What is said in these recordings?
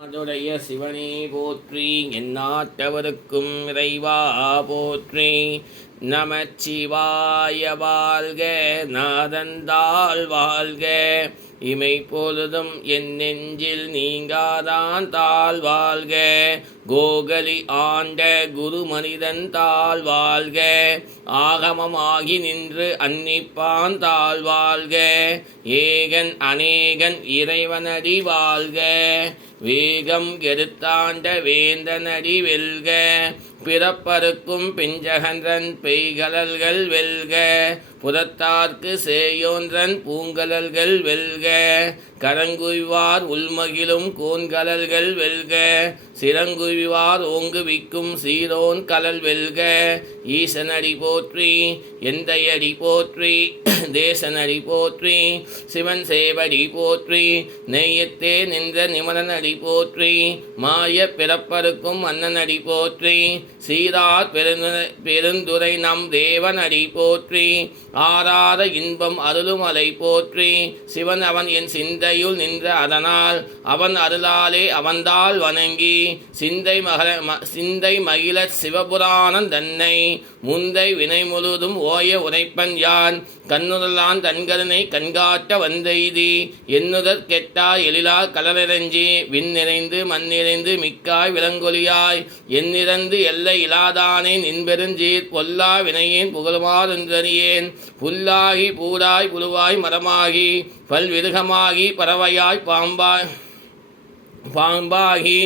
அதுடைய சிவனே போற்றி, எந்நாட்டவருக்கும் இறைவா போற்றி. நமச்சிவாய வாழ்க, நாதந்தாள் வாழ்க. இமை பொழுதும் என் நெஞ்சில் நீங்காதான் தாழ் வாழ்க. கோகலி ஆண்ட குரு மனிதன் தாழ் வாழ்க. ஆகமமாகி நின்று அன்னிப்பான் தாழ் வாழ்க. ஏகன் அநேகன் இறைவனடி வாழ்க. வேகம் கெடுத்தாண்ட வேந்தனடி வெல்க. பிறப்பருக்கும் பிஞ்சகன்றன் பெய்கலல்கள் வெல்க. புறத்தார்க்கு சேயோன்றன் பூங்கலல்கள் வெல்க. கரங்குய்வார் உள்மகிழும் கோன்கலல்கள் வெல்க. சிறங்குய்வார் ஓங்குவிக்கும் சீரோன் கலல் வெல்க. ஈசனடி போற்றி, எந்தையடி போற்றி, தேசனடி போற்றி, சிவன் சேவடி போற்றி, நெய்யத்தே நின்ற நிமலனடி போற்றி, மாய பிறப்பருக்கும் அண்ணனடி போற்றி, சீரார் பெருந்துரை நம் தேவனடி போற்றி, ஆராத இன்பம் அருளுமலை போற்றி. சிவன் அவன் என் சிந்தையுள் நின்ற அதனால், அவன் அருளாலே அவன்தாள் வணங்கி, சிந்தை மகிழ சிவபுராணம் தன்னை, முந்தை வினை முழுதும் ஓய உரைப்பன் யான், கண்ணுதலான் தன்கருணை கண்காட்ட வந்தெய்தி, எண்ணுதற் கெட்டா எழிலா கலரிறஞ்சி, விண் நிறைந்து மண் நிறைந்து மிக்காய் விலங்கொலியாய், எண்ணிறந்து எல்லை இலாதானே நின்பெருஞ்சீர், பொல்லா வினையேன் புகழுமாறென்றறியேன், புல்லாகி பூடாய் புழுவாய் மரமாகி, பல்விருகமாகி பறவையாய் பாம்பாகி,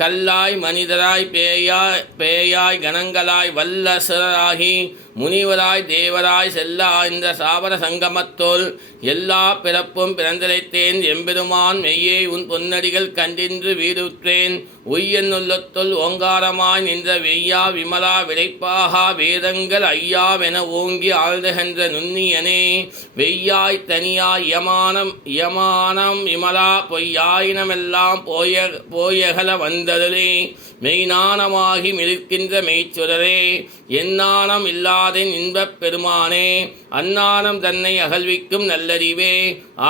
கல்லாய் மனிதராய் பேயாய் கணங்களாய் வல்லசராகி, முனிவராய் தேவராய் செல்லா இந்த சாவர சங்கமத்தோல், எல்லா பிறப்பும் பிறந்திழைத்தேன் எம்பெருமான் மெய்யே உன் பொன்னடிகள் கண்டின்று வீடுற்றேன், உய்யன்னுள்ளத்துள் ஓங்காரமாய் நின்ற வெய்யா விமலா விடைப்பாகா வேதங்கள் ஐயாவென ஓங்கி ஆழ்ந்தகின்ற நுண்ணியனே, வெய்யாய் தனியாய் யமானம் விமலா பொய்யாயினமெல்லாம் போயகல வந்தருளே, மெய்ஞானமாகி மிளிர்க்கின்ற மெய்ச்சுடரே, எந்நாணம் இல்லாதென் இன்பப் பெருமானே, அந்நாணம் தன்னை அகழ்விக்கும் நல்லறிவே,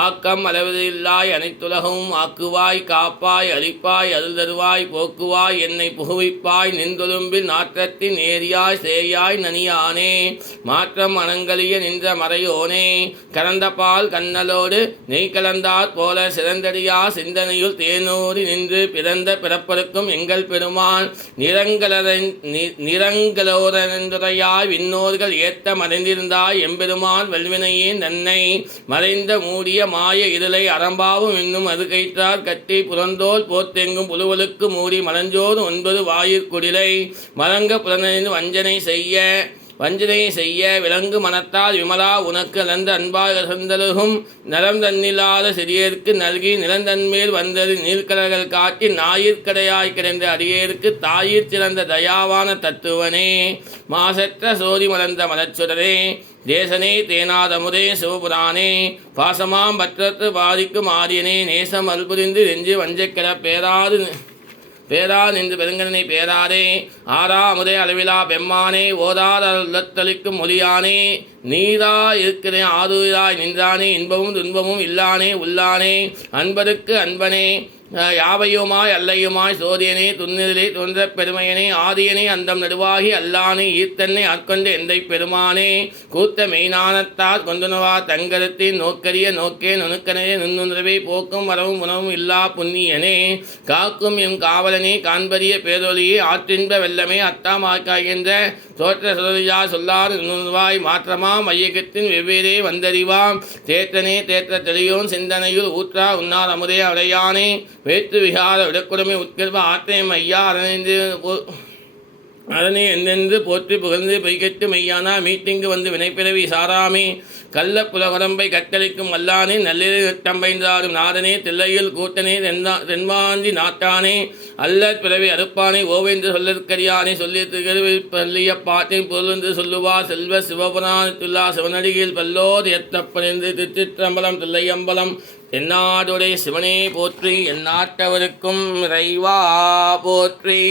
ஆக்கம் அளவதில்லாய் அனைத்துலகமும் ஆக்குவாய், காப்பாய் அழிப்பாய் அருள் தருவாய், போக்குவாய் என்னை புகுவிப்பாய், நின்றொழும்பில் நாற்றத்தின் நேரியாய் சேயாய் நனியானே, மாற்றம் அனங்கலிய நின்ற மறையோனே, கறந்த பால் கண்ணலோடு நெய் கலந்தாற் போல சிறந்தடியா சிந்தனையுள் தேனூறி நின்று பிறந்த பிறப்பருக்கும் எங்கள் பெருமான், நிறங்களோரென்றுரையாய் விண்ணோர்கள் ஏத்த மறைந்திருந்தாய் எம்பெருமான், வல்வினையே நன்னை மறைந்த மூடிய மாய இருளை அறம்பாவும் இன்னும் அது கைத்தார் கட்டி புறந்தோல் போத்தெங்கும் புலுவலுக்கு மூடி மலஞ்சோறு 9 வாயிற்குடிலை மலங்க புலனின் வஞ்சனை செய்ய விலங்கு மனத்தால் விமலா உனக்கு அலந்த அன்பாக சந்தலுகும், நலம் தன்னில்லாத சிறியருக்கு நல்கி நிலந்தன்மேல் வந்தது நீர்க்கடல்கள் காட்டி, ஞாயிற்கடையாய் கிடந்த அடியேற்கு தாயிற் சிறந்த தயாவான தத்துவனே, மாசற்ற சோதி மலர்ந்த மலச்சுடரே, தேசனே தேனாதமுதே சிவபுரானே, பாசமாம் பற்றத்து பாதிக்கும் ஆரியனே, நேசம் அல்புரிந்து நெஞ்சு வஞ்சக்கிற பேரா நின்று பெருங்கனை பேராதே, ஆரா அமுதே அளவிலா பெம்மானே, ஓதாத உள்ளத்தளிக்கும் மொழியானே, நீரா இருக்கிறேன் ஆதுராய் நின்றானே, இன்பமும் துன்பமும் இல்லானே உள்ளானே, அன்பருக்கு அன்பனே, யாவையுமாய் அல்லையுமாய் சோதியனே, துன்னிலே தோன்ற பெருமையனே, ஆதியனே அந்தம் நடுவாகி அல்லானே, ஈர்த்தன்னை ஆட்கொண்டு எந்தை பெருமானே, கூத்த மெய்ஞானத்தால் கொண்டுணவா தங்கரத்தின் நோக்கரிய நோக்கே நுணுக்கனே, நுண்ணுணர்வை போக்கும் வரவும் உணவும் இல்லா புண்ணியனே, காக்கும் எம் காவலனே, காண்பரிய பேரொலியே, ஆற்றின்ப வெள்ளமே, அத்தாமாக்காகின்ற தோற்ற சுதரியா சொல்லாறு நுண்ணுவாய், மாற்றமா மையகத்தின் வெவ்வேறே வந்தறிவாம், தேற்றனே தேற்ற தெளியோன் சிந்தனையுள் ஊற்றா உன்னார் அமுதே அடையானே, வேற்று விகார விடக்குடமை உட்கர்வ ஆற்றையம் ஐயா அதனை எந்தென்று போற்றி புகழ்ந்து பொய்கட்டு மெய்யானா, மீட்டிங்கு வந்து வினைப்பிறவி சாராமே, கள்ள புலகரம்பை கட்டளிக்கும் வல்லானே, நல்லிட்டம்பைந்தாடும் நாதனே, தில்லையில் கூட்டனே, தென்வாந்தி நாட்டானே, அல்லற் பிறவி அறுப்பானே, ஓவென்று சொல்லற்கரியானே, சொல்லி பள்ளிய பாட்டின் பொருளென்று சொல்லுவார் செல்வ சிவபுராணத்துள்ளா சிவனடியில் பல்லோர் எத்தப்பனென்று திருச்சிற்றம்பலம் தில்லையம்பலம், எந்நாடுடைய சிவனே போற்றி, எந்நாட்டவருக்கும் இறைவா போற்றி.